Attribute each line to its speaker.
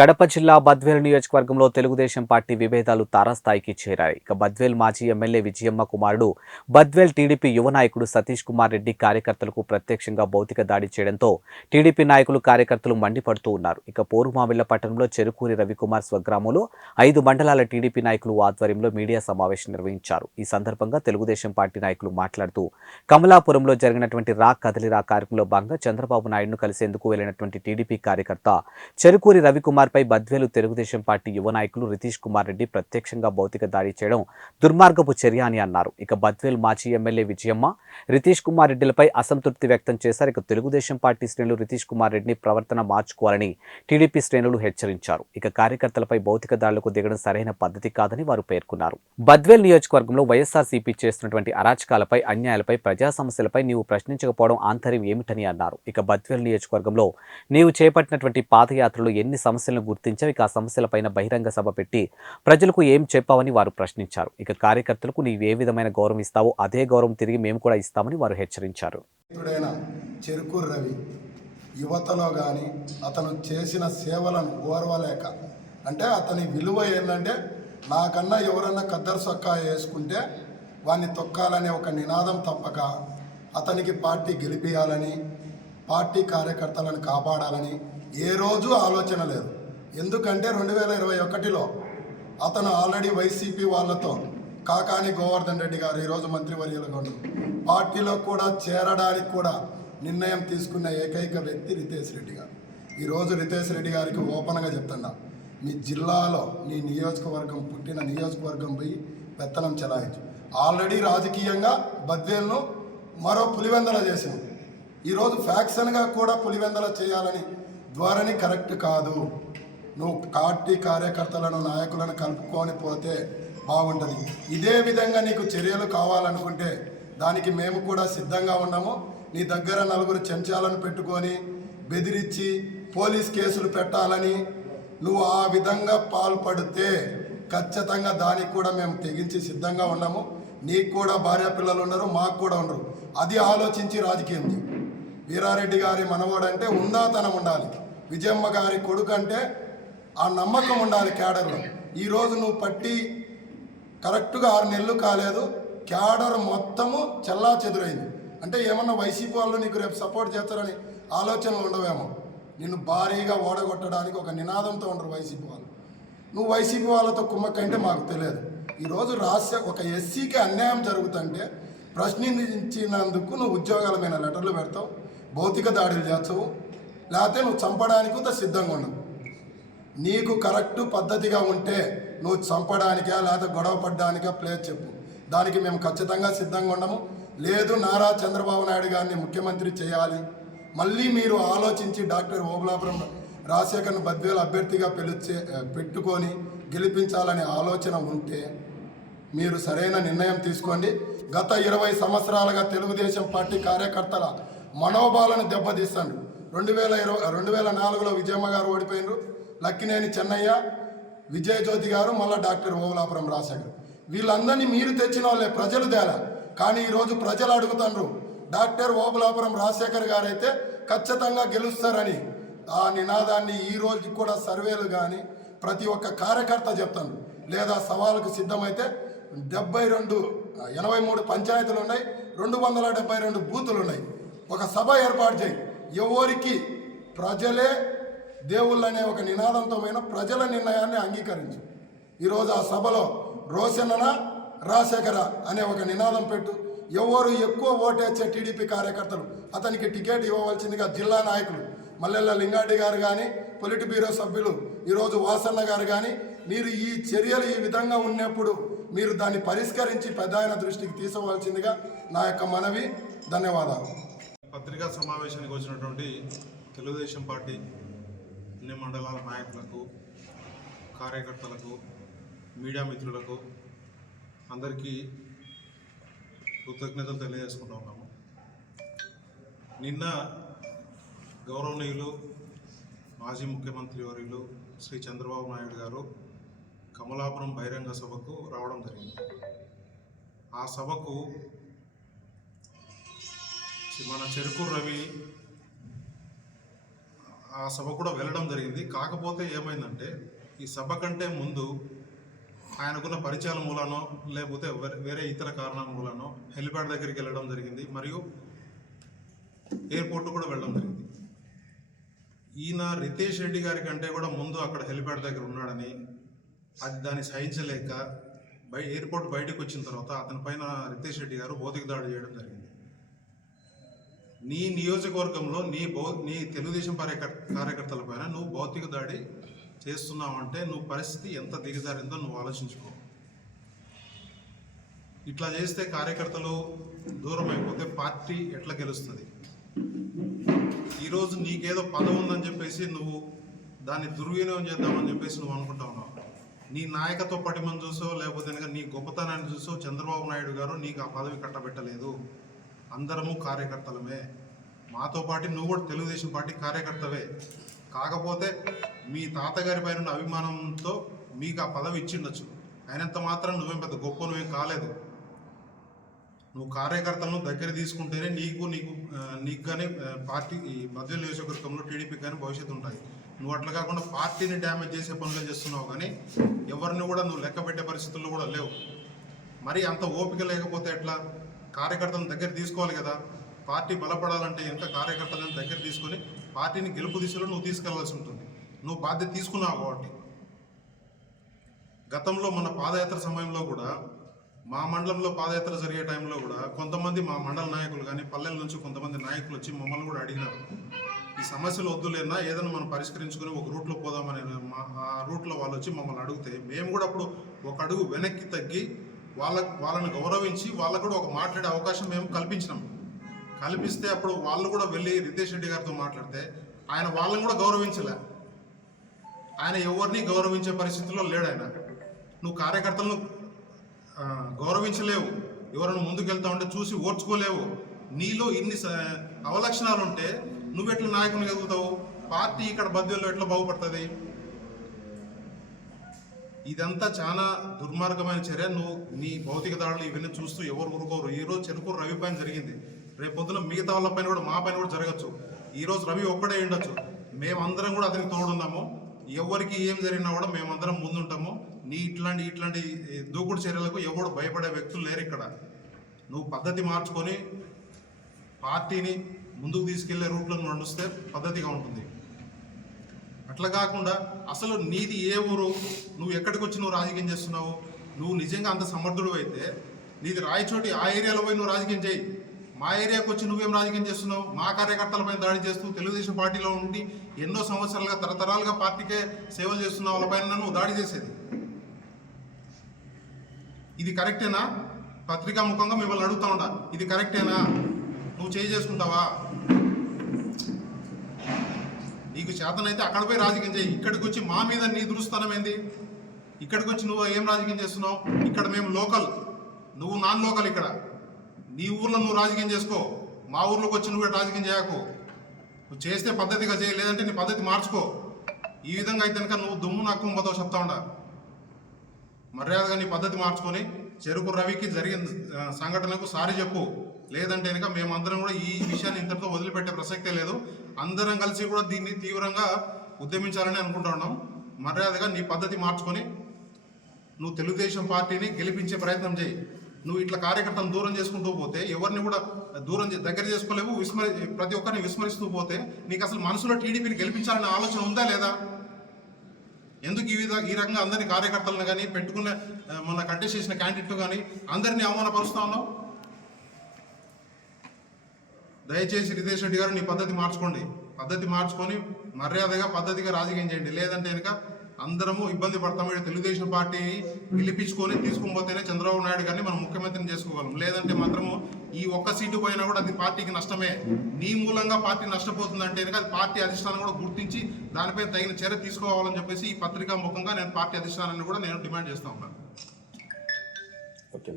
Speaker 1: కడప జిల్లా బద్వేల్ నియోజకవర్గంలో తెలుగుదేశం పార్టీ విభేదాలు తారాస్థాయికి చేరాయి. ఇక బద్వేల్ మాజీ ఎమ్మెల్యే విజయమ్మ కుమారుడు బద్వేల్ టీడీపీ యువ నాయకుడు సతీష్ కుమార్ రెడ్డి కార్యకర్తలకు ప్రత్యక్షంగా భౌతిక దాడి చేయడంతో టీడీపీ నాయకులు కార్యకర్తలు మండిపడుతూ ఉన్నారు. ఇక పోరుమామిళ్ళ పట్టణంలో చెరుకూరి రవికుమార్ స్వగ్రామంలో ఐదు మండలాల టీడీపీ నాయకులు ఆధ్వర్యంలో మీడియా సమావేశం నిర్వహించారు. ఈ సందర్భంగా తెలుగుదేశం పార్టీ నాయకులు మాట్లాడుతూ కమలాపురంలో జరిగినటువంటి రా కదలిరా కార్యక్రమంలో భాగంగా చంద్రబాబు నాయుడును కలిసేందుకు వెళ్ళినటువంటి టీడీపీ కార్యకర్త చెరుకూరి రవికుమార్ కుమార్పై బద్వేలు తెలుగుదేశం పార్టీ యువ నాయకులు రితీష్ కుమార్ రెడ్డి ప్రత్యక్షంగా భౌతిక దాడి చేయడం దుర్మార్గపు చర్య అని అన్నారు. ఇక బద్వేల్ మాజీ ఎమ్మెల్యే విజయమ్మ రితీష్ కుమార్ రెడ్డిలపై అసంతృప్తి వ్యక్తం చేశారు. ఇక తెలుగుదేశం పార్టీ శ్రేణులు రితీష్ కుమార్ రెడ్డిని ప్రవర్తన మార్చుకోవాలని టీడీపీ శ్రేణులు హెచ్చరించారు. ఇక కార్యకర్తలపై భౌతిక దాడులకు దిగడం సరైన పద్ధతి కాదని వారు పేర్కొన్నారు. బద్వేల్ నియోజకవర్గంలో వైఎస్ఆర్సీపీ చేస్తున్నటువంటి అరాచకాలపై అన్యాయాలపై ప్రజా సమస్యలపై నీవు ప్రశ్నించకపోవడం ఆంతర్యం ఏమిటని అన్నారు. ఇక బద్వేల్ నియోజకవర్గంలో నీవు చేపట్టినటువంటి పాదయాత్రలు ఎన్ని సమస్యలను గుర్తించావు ఇక ఆ సమస్యలపైన బహిరంగ సభ పెట్టి ప్రజలకు ఏం చెప్పావని వారు ప్రశ్నించారు. ఇక కార్యకర్తలకు నీవు ఏ విధమైన గౌరవం ఇస్తావో అదే గౌరవం తిరిగి మేము కూడా ఇస్తామని వారు హెచ్చరించారు.
Speaker 2: మిత్రుడైన రవి యువతలో కానీ అతను చేసిన సేవలను ఓర్వలేక అంటే అతని విలువ ఏంటంటే నాకన్నా ఎవరన్నా కద్దరు సొక్కా వేసుకుంటే వాడిని తొక్కాలనే ఒక నినాదం తప్పక అతనికి పార్టీ గెలిపియాలని పార్టీ కార్యకర్తలను కాపాడాలని ఏ రోజు ఆలోచన లేదు. ఎందుకంటే రెండు వేల ఇరవై ఒకటిలో అతను ఆల్రెడీ వైసీపీ వాళ్ళతో కాకాని గోవర్ధన్ రెడ్డి గారు ఈరోజు మంత్రివర్యులుగా ఉన్నారు. పార్టీలో కూడా చేరడానికి కూడా నిర్ణయం తీసుకున్న ఏకైక వ్యక్తి రితేష్ రెడ్డి గారు. ఈరోజు రితేష్ రెడ్డి గారికి ఓపెన్గా చెప్తున్నా మీ జిల్లాలో నీ నియోజకవర్గం పుట్టిన నియోజకవర్గం పోయి పెత్తనం చెలాయించు. ఆల్రెడీ రాజకీయంగా బద్వేల్ను మరో పులివెందల చేసింది ఈరోజు ఫ్యాక్షన్గా కూడా పులివెందల చేయాలని ధోరణి కరెక్ట్ కాదు. నువ్వు పార్టీ కార్యకర్తలను నాయకులను కలుపుకొని పోతే బాగుంటుంది. ఇదే విధంగా నీకు చర్యలు కావాలనుకుంటే దానికి మేము కూడా సిద్ధంగా ఉన్నాము. నీ దగ్గర నలుగురు చెంచాలను పెట్టుకొని బెదిరించి పోలీస్ కేసులు పెట్టాలని నువ్వు ఆ విధంగా పాల్పడితే ఖచ్చితంగా దానికి కూడా మేము తెగించి సిద్ధంగా ఉన్నాము. నీకు కూడా భార్య పిల్లలు ఉన్నారు మాకు కూడా ఉండరు అది ఆలోచించి రాజకీయం వీరారెడ్డి గారి మనవడంటే ఉందాతనం ఉండాలి. విజయమ్మ గారి కొడుకు అంటే ఆ నమ్మకం ఉండాలి క్యాడర్లో. ఈరోజు నువ్వు పట్టి కరెక్ట్గా ఆరు నెలలు కాలేదు క్యాడర్ మొత్తము చెల్లా చెదురైంది. అంటే ఏమన్నా వైసీపీ వాళ్ళు నీకు రేపు సపోర్ట్ చేస్తారని ఆలోచనలు ఉండవేమో. నిన్ను భారీగా ఓడగొట్టడానికి ఒక నినాదంతో ఉండరు వైసీపీ వాళ్ళు. నువ్వు వైసీపీ వాళ్ళతో కుమ్మక్కంటే మాకు తెలియదు. ఈరోజు రాష్ట్ర ఒక ఎస్సీకి అన్యాయం జరుగుతుంటే ప్రశ్నించినందుకు నువ్వు ఉద్యోగాల మీద లెటర్లు పెడతావు భౌతిక దాడులు చేస్తావు లేకపోతే నువ్వు చంపడానికి సిద్ధంగా ఉండవు నీకు కరెక్ట్ పద్ధతిగా ఉంటే నువ్వు చంపడానికా లేదా గొడవ పడ్డానికా ప్లేస్ చెప్పు. దానికి మేము ఖచ్చితంగా సిద్ధంగా ఉండము. లేదు నారా చంద్రబాబు నాయుడు గారిని ముఖ్యమంత్రి చేయాలి. మళ్ళీ మీరు ఆలోచించి డాక్టర్ ఓబులాపురం రాజశేఖర్ను బద్వేల అభ్యర్థిగా పిలిచే పెట్టుకొని గెలిపించాలనే ఆలోచన ఉంటే మీరు సరైన నిర్ణయం తీసుకోండి. గత ఇరవై సంవత్సరాలుగా తెలుగుదేశం పార్టీ కార్యకర్తల మనోబాలను దెబ్బతీస్తాడు రెండు వేల ఇరవై రెండు వేల నాలుగులో విజయమ్మ గారు ఓడిపోయినారు లక్కినేని చెన్నయ్య విజయజ్యోతి గారు మళ్ళీ డాక్టర్ ఓవలాపురం రాజశేఖర్. వీళ్ళందరినీ మీరు తెచ్చిన వాళ్ళే ప్రజలు తేలా. కానీ ఈరోజు ప్రజలు అడుగుతాండ్రు డాక్టర్ ఓబలాపురం రాజశేఖర్ గారైతే ఖచ్చితంగా గెలుస్తారని. ఆ నినాదాన్ని ఈ రోజు కూడా సర్వేలు కానీ ప్రతి ఒక్క కార్యకర్త చెప్తాను. లేదా సవాలుకు సిద్ధమైతే డెబ్బై రెండు ఎనభై మూడు పంచాయతీలు ఉన్నాయి రెండు వందల డెబ్బై రెండు బూతులు ఉన్నాయి. ఒక సభ ఏర్పాటు చేయి. ఎవరికి? ప్రజలే దేవుళ్ళు అనే ఒక నినాదంతో ప్రజల నిర్ణయాన్ని అంగీకరించు. ఈరోజు ఆ సభలో రోషన్నన రాజశేఖర అనే ఒక నినాదం పెట్టు. ఎవరు ఎక్కువ ఓటేచ్చే టీడీపీ కార్యకర్తలు అతనికి టికెట్ ఇవ్వవలసిందిగా జిల్లా నాయకులు మల్లెల్ల లింగారెడ్డి గారు కానీ పొలిట్ బ్యూరో సభ్యులు ఈరోజు వాసన్న గారు కానీ మీరు ఈ చర్యలు ఈ విధంగా ఉన్నప్పుడు మీరు దాన్ని పరిష్కరించి పెద్ద ఆయన దృష్టికి తీసుకోవాల్సిందిగా నా యొక్క మనవి. ధన్యవాదాలు.
Speaker 3: పత్రికా సమావేశానికి వచ్చినటువంటి తెలుగుదేశం పార్టీ అన్ని మండలాల నాయకులకు కార్యకర్తలకు మీడియా మిత్రులకు అందరికీ కృతజ్ఞతలు తెలియజేసుకుంటూ ఉన్నాము. నిన్న గౌరవనీయులు మాజీ ముఖ్యమంత్రి వర్యులు శ్రీ చంద్రబాబు నాయుడు గారు కమలాపురం బహిరంగ సభకు రావడం జరిగింది. ఆ సభకు మన చెరుకు రవి ఆ సభ కూడా వెళ్ళడం జరిగింది. కాకపోతే ఏమైందంటే ఈ సభ కంటే ముందు ఆయనకున్న పరిచయాల మూలానో లేకపోతే వేరే- వేరే ఇతర కారణాల మూలానో హెలిప్యాడ్ దగ్గరికి వెళ్ళడం జరిగింది. మరియు ఎయిర్పోర్ట్ కూడా వెళ్ళడం జరిగింది. ఈయన రితేష్ రెడ్డి గారి కంటే కూడా ముందు అక్కడ హెలిప్యాడ్ దగ్గర ఉన్నాడని అది దాన్ని సహించలేక బయ ఎయిర్పోర్ట్ బయటకు వచ్చిన తర్వాత అతని పైన రితేష్ రెడ్డి గారు భౌతిక దాడి చేయడం జరిగింది. నీ నియోజకవర్గంలో నీ బౌ నీ తెలుగుదేశం కార్యకర్ కార్యకర్తల పైన నువ్వు భౌతిక దాడి చేస్తున్నావంటే నువ్వు పరిస్థితి ఎంత దిగజారిందో నువ్వు ఆలోచించుకో. ఇట్లా చేస్తే కార్యకర్తలు దూరం అయిపోతే పార్టీ ఎట్లా గెలుస్తుంది? ఈరోజు నీకేదో పదవి ఉందని చెప్పేసి నువ్వు దాన్ని దుర్వినియోగం చేద్దామని చెప్పేసి నువ్వు అనుకుంటా ఉన్నావు. నీ నాయకత్వ పటిమను చూసో లేకపోతే నీ గొప్పతనాన్ని చూసో చంద్రబాబు నాయుడు గారు నీకు ఆ పదవి కట్టబెట్టలేదు. అందరము కార్యకర్తలమే. మాతో పాటు నువ్వు కూడా తెలుగుదేశం పార్టీ కార్యకర్తవే. కాకపోతే మీ తాతగారి పైన అభిమానంతో మీకు ఆ పదవి ఇచ్చిండొచ్చు. అయినంత మాత్రం నువ్వేం పెద్ద గొప్ప నువ్వేం కాలేదు. నువ్వు కార్యకర్తలను దగ్గర తీసుకుంటేనే నీకు నీకు నీకు కానీ పార్టీ ఈ మధ్య నియోజకవర్గంలో టీడీపీకి కానీ భవిష్యత్తు ఉంటుంది నువ్వు అట్లా కాకుండా పార్టీని డ్యామేజ్ చేసే పనులు చేస్తున్నావు కానీ ఎవరిని కూడా నువ్వు లెక్క పెట్టే పరిస్థితుల్లో కూడా లేవు. మరి అంత ఓపిక లేకపోతే ఎట్లా? కార్యకర్తలను దగ్గర తీసుకోవాలి కదా. పార్టీ బలపడాలంటే ఎంత కార్యకర్తలను దగ్గర తీసుకొని పార్టీని గెలుపు దిశలో నువ్వు తీసుకెళ్ళాల్సి ఉంటుంది. నువ్వు బాధ్యత తీసుకున్నావు కాబట్టి. గతంలో మన పాదయాత్ర సమయంలో కూడా మా మండలంలో పాదయాత్ర జరిగే టైంలో కూడా కొంతమంది మా మండల నాయకులు కానీ పల్లెల నుంచి కొంతమంది నాయకులు వచ్చి మమ్మల్ని కూడా అడిగినారు. ఈ సమస్యలు వద్దులేనా ఏదైనా మనం పరిష్కరించుకొని ఒక రూట్లో పోదామని మా ఆ రూట్లో వాళ్ళు వచ్చి మమ్మల్ని అడిగితే మేము కూడా అప్పుడు ఒక అడుగు వెనక్కి తగ్గి వాళ్ళ వాళ్ళని గౌరవించి వాళ్ళకు కూడా ఒక మాట్లాడే అవకాశం మేము కల్పించినాం. కల్పిస్తే అప్పుడు వాళ్ళు కూడా వెళ్ళి రితేష్ రెడ్డి గారితో మాట్లాడితే ఆయన వాళ్ళని కూడా గౌరవించలే. ఆయన ఎవరిని గౌరవించే పరిస్థితిలో లేడు ఆయన. నువ్వు కార్యకర్తలను గౌరవించలేవు. ఎవరైనా ముందుకెళ్తా ఉంటే చూసి ఓర్చుకోలేవు. నీలో ఇన్ని అవలక్షణాలు ఉంటే నువ్వు ఎట్లా నాయకుని ఎదుగుతావు? పార్టీ ఇక్కడ బద్వేల్లో ఎట్లా బాగుపడుతుంది? ఇదంతా చాలా దుర్మార్గమైన చర్య. నువ్వు నీ భౌతిక దాడులు ఇవన్నీ చూస్తూ ఎవరు ఊరుకోరు. ఈ రోజు రవి పైన జరిగింది. రేపు పొద్దున మిగతా వాళ్ళ పైన కూడా మా పైన కూడా జరగచ్చు. ఈరోజు రవి ఒక్కడే ఉండొచ్చు. మేమందరం కూడా అతనికి తోడున్నాము ఎవరికి ఏం జరిగినా కూడా మేమందరం ముందుంటాము. నీ ఇట్లాంటి ఇట్లాంటి దూకుడు చర్యలకు ఎవడు భయపడే వ్యక్తులు లేరు ఇక్కడ. నువ్వు పద్ధతి మార్చుకొని పార్టీని ముందుకు తీసుకెళ్ళే రూట్లో నడుస్తే పద్ధతిగా ఉంటుంది. అట్లా కాకుండా అసలు నీది ఏ ఊరు? నువ్వు ఎక్కడికి వచ్చి నువ్వు రాజకీయం చేస్తున్నావు? నువ్వు నిజంగా అంత సమర్థుడు అయితే నీది రాయచోటి ఆ ఏరియాలో పోయి నువ్వు రాజకీయం చేయి. మా ఏరియాకు వచ్చి నువ్వేం రాజకీయం చేస్తున్నావు? మా కార్యకర్తలపై దాడి చేస్తూ తెలుగుదేశం పార్టీలో ఉండి ఎన్నో సంవత్సరాలుగా తరతరాలుగా పార్టీకే సేవలు చేస్తున్న వాళ్ళపైన నువ్వు దాడి చేసేది. ఇది కరెక్టేనా? పత్రికా ముఖంగా మిమ్మల్ని అడుగుతా ఉండా ఇది కరెక్టేనా? నువ్వు చేయి చేసుకుంటావా? నీకు చేతనైతే అక్కడ పోయి రాజకీయం చేయి. ఇక్కడికి వచ్చి మా మీద నీ దురుస్థానం ఏంది? ఇక్కడికి వచ్చి నువ్వు ఏం రాజకీయం చేస్తున్నావు? ఇక్కడ మేము లోకల్. నువ్వు నాన్ లోకల్ ఇక్కడ. నీ ఊర్లో నువ్వు రాజకీయం చేసుకో. మా ఊర్లోకి వచ్చి నువ్వు రాజకీయం చేయకు. నువ్వు చేస్తే పద్ధతిగా చేయ లేదంటే నీ పద్ధతి మార్చుకో. ఈ విధంగా అయితే కనుక నువ్వు దుమ్ము నాకు పోతావు చెప్తా ఉండ? మర్యాదగా నీ పద్ధతి మార్చుకొని చెరుకు రవికి జరిగిన సంఘటనకు సారీ చెప్పు. లేదంటే కనుక మేమందరం కూడా ఈ విషయాన్ని ఇంతటితో వదిలిపెట్టే ప్రసక్తే లేదు. అందరం కలిసి కూడా దీన్ని తీవ్రంగా ఉద్యమించాలని అనుకుంటున్నాం మర్యాదగా నీ పద్ధతి మార్చుకొని నువ్వు తెలుగుదేశం పార్టీని గెలిపించే ప్రయత్నం చేయి. నువ్వు ఇట్లా కార్యకర్తలను దూరం చేసుకుంటూ పోతే ఎవరిని కూడా దూరం చే- దగ్గర చేసుకోలేవు విస్మరి ప్రతి ఒక్కరిని విస్మరిస్తూ పోతే నీకు అసలు మనసులో టీడీపీని గెలిపించాలనే ఆలోచన ఉందా లేదా? ఎందుకు ఈ విధంగా ఈ రకంగా అందరినీ కార్యకర్తలను కానీ పెట్టుకున్న మన మొన్న కంటెస్ట్ చేసిన క్యాండిడేట్ కానీ అందరినీ అవమానపరుస్తా ఉన్నావు? దయచేసి రితేష్ రెడ్డి గారు నీ పద్ధతి మార్చుకోండి. పద్ధతి మార్చుకొని మర్యాదగా పద్ధతిగా రాజకీయం చేయండి. లేదంటే కనుక అందరము ఇబ్బంది పడతాము తెలుగుదేశం పార్టీని పిలిపించుకొని తీసుకుని పోతేనే చంద్రబాబు నాయుడు గారిని మనం ముఖ్యమంత్రిని చేసుకోగలం. లేదంటే మాత్రము ఈ ఒక్క సీటు పోయినా కూడా అది పార్టీకి నష్టమే. నీ మూలంగా పార్టీ నష్టపోతుందంటే కనుక అది పార్టీ అధిష్టానం కూడా గుర్తించి దానిపై తగిన చర్య తీసుకోవాలని చెప్పేసి ఈ పత్రికా ముఖంగా నేను పార్టీ అధిష్టానాన్ని కూడా నేను డిమాండ్ చేస్తా ఉన్నాను.
Speaker 1: ఓకే.